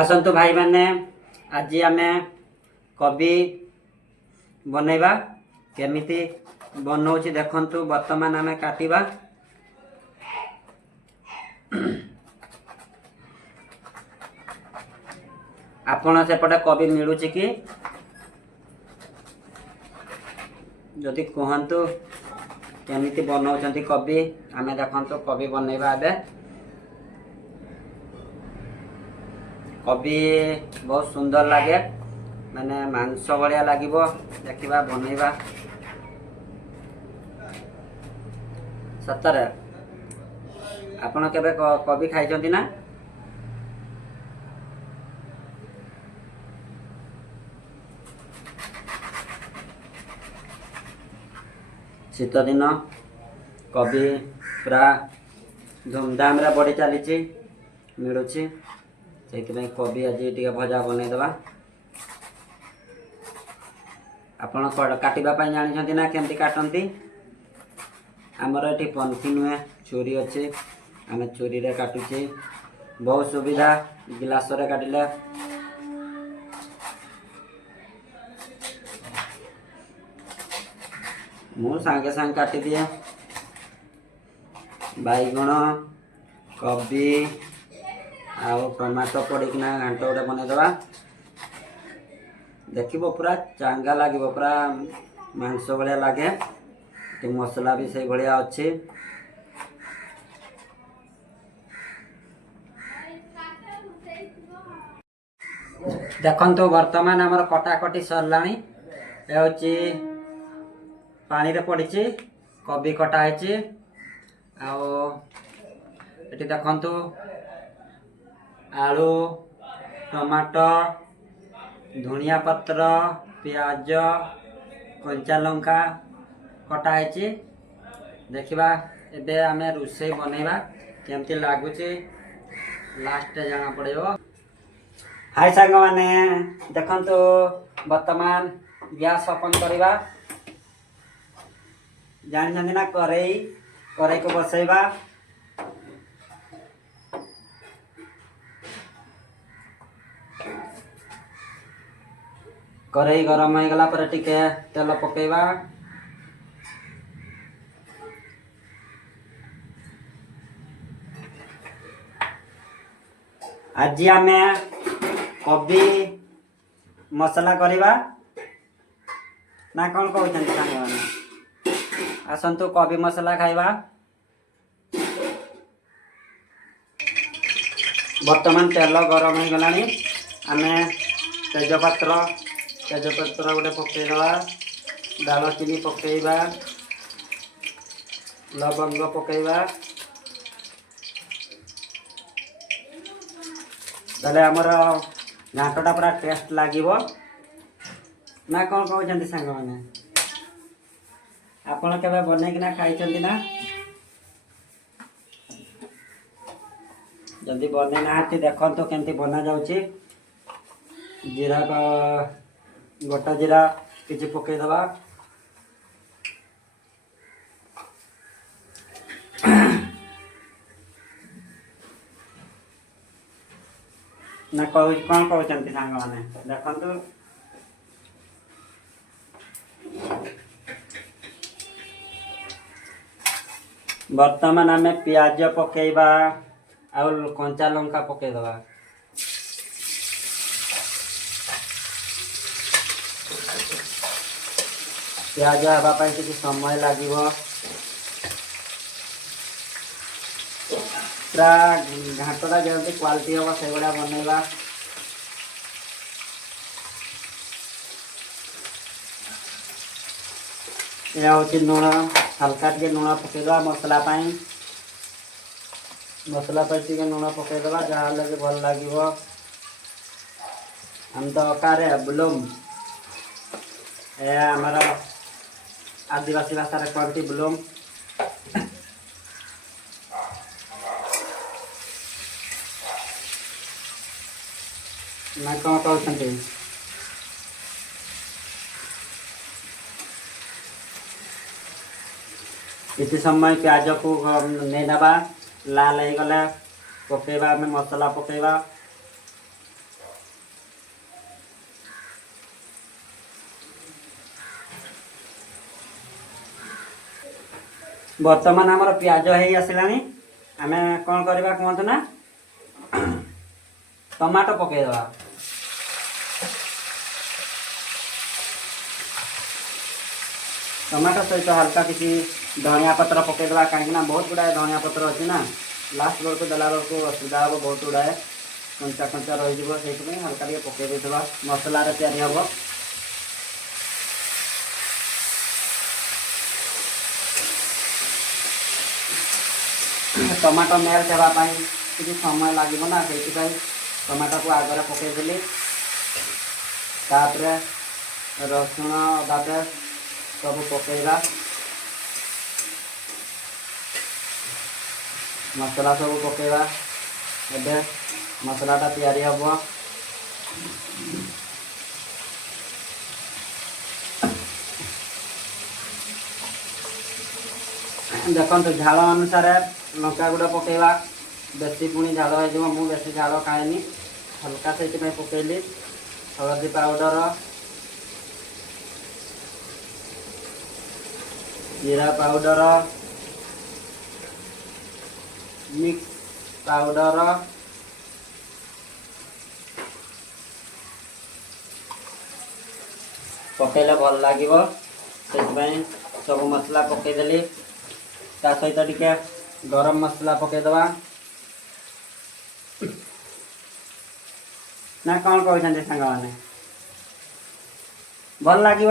आसतु भाई मैंने आज आम कवि बनैबा केमिति बनाऊँ देखु बर्तमान आम काटिबा आपण सेपटे कवि मिलूँ कि जदि कहतु केमिति बनाऊँ कवि आम देखु कवि बनैबा ए कवि बहुत सुंदर लगे माने मांस भाया लगे देखा बनैबा सतरे आपण केबे कवि खाई ना शीत दिन कवि पूरा धूमधाम रे बढ़ी चली मिलूँ से कवि आज टे भजा बनईदे आपण काटापी जानी ना केमती काटती आमर ये पंथी नुहे छुरी अच्छे आम छुरी रे काटुचे बहुत सुविधा गिलास रे काटिले मु सांगे सांगे काटी दिए बैगण कवि आउ टमाटो पड़ीकिना घांट गोटे बनईदे देखो पूरा चांगा लगे पूरा मांस भाया लगे मसला भी से भाया अच्छे देखो बर्तमान आमर कटाकटी सरला पानी रे पड़ी कवि कटाई आठी देखु आलू टमाटो धनिया पत्र प्याज कंचा लंका कटाई देखा एबे आमे रोषे बनैबा केमती लगुच लास्ट जाना पड़ो। हाय सांग माने देखंतु वर्तमान गैस ओपन करवा जानी ना करेई को बसैबा करेई गरम हो गला पर टिके तेल पकेबा आज आम कवि मसला करवा ना कौन कहते सांग आसतु कवि मसला खाइबा वर्तमान तेल गरम हो गला आम तेजपत्र गोटे पकईदवा दालचीनी पकईबा लवंग पकईबा ताले आमर घाटटा पूरा टेस्ट लगे ना कौन कहते सांग मैंने आपण के बनईकिना खाई ना जदि बन ना देखो केमती बना जाऊँगी जीरा गोटा जीरा किसी पकईदवा ना कौन कहते सांग मैंने देखु वर्तमान आम प्याज पकईबा आ कंचा लंका पकईदवा प्याज हाँपाई किसी समय लगे पूरा घाटटा जमी क्वालिटी हम से गुड़ा बनैबा यह हूँ लुण हल्का टे लुण पकईदे मसला टे लुण पकईदे जहाँ लगे भल लगे हम तो अकारे बुलुम ए आमर आदिवासी भाषा कहती बुलुम ना कौन कहते किसी समय प्याज को नहीं नवा लाल हो गला पकईबा आम मसला पकईबा बर्तमान आमर पियाज हो आसलानी आम कौन करवा कहतु ना टमाटो पकईदवा टमाटो सहित हल्का किसी धनिया पत्र पकईदवा कहीं बहुत गुड़ाए धनिया पत्र अच्छी ना लास्ट बेलू देला बेलू असुविधा हम बहुत गुड़ाए कंचा कंचा रही हल्का टे पकई देवा मसला तैयारी हम टमाटो मेल्ट होगापाई किसी समय लगे ना से टमाटो को आगे पकईदेली रसुण अदा पेस्ट सब पकईला मसला सब पकईवा एबे मसलाटा तैयारी हम देखो झाल अनुसार लंका गुड़ा पकईवा बेसी पुणी झाल हो बेसी झाल खाएनी हल्का से पकईली हलदी पाउडर जीरा पाउडर मिक्स पाउडर पकईले भल लगे से सब मसला पकईदेली ता सहित टिके गरम मसला पकईदवा ना कौन कहते सांग मैंने भल लगे।